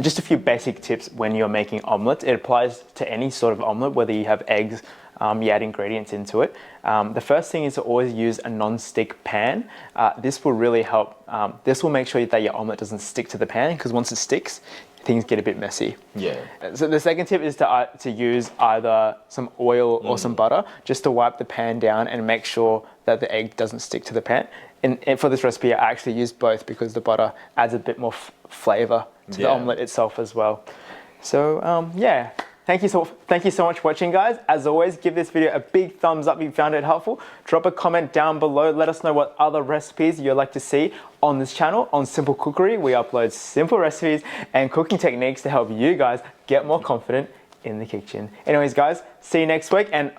Just a few basic tips when you're making omelets. It applies to any sort of omelet, whether you have eggs, you add ingredients into it. The first thing is to always use a non-stick pan. This will really help. This will make sure that your omelet doesn't stick to the pan, because once it sticks, things get a bit messy. Yeah. So the second tip is to use either some oil or some butter, just to wipe the pan down and make sure that the egg doesn't stick to the pan. And for this recipe, I actually use both because the butter adds a bit more flavor to the omelette itself as well. So yeah, thank you so much for watching, guys. As always, give this video a big thumbs up if you found it helpful. Drop a comment down below. Let us know what other recipes you'd like to see on this channel. On Simple Cookery, we upload simple recipes and cooking techniques to help you guys get more confident in the kitchen. Anyways, guys, see you next week. And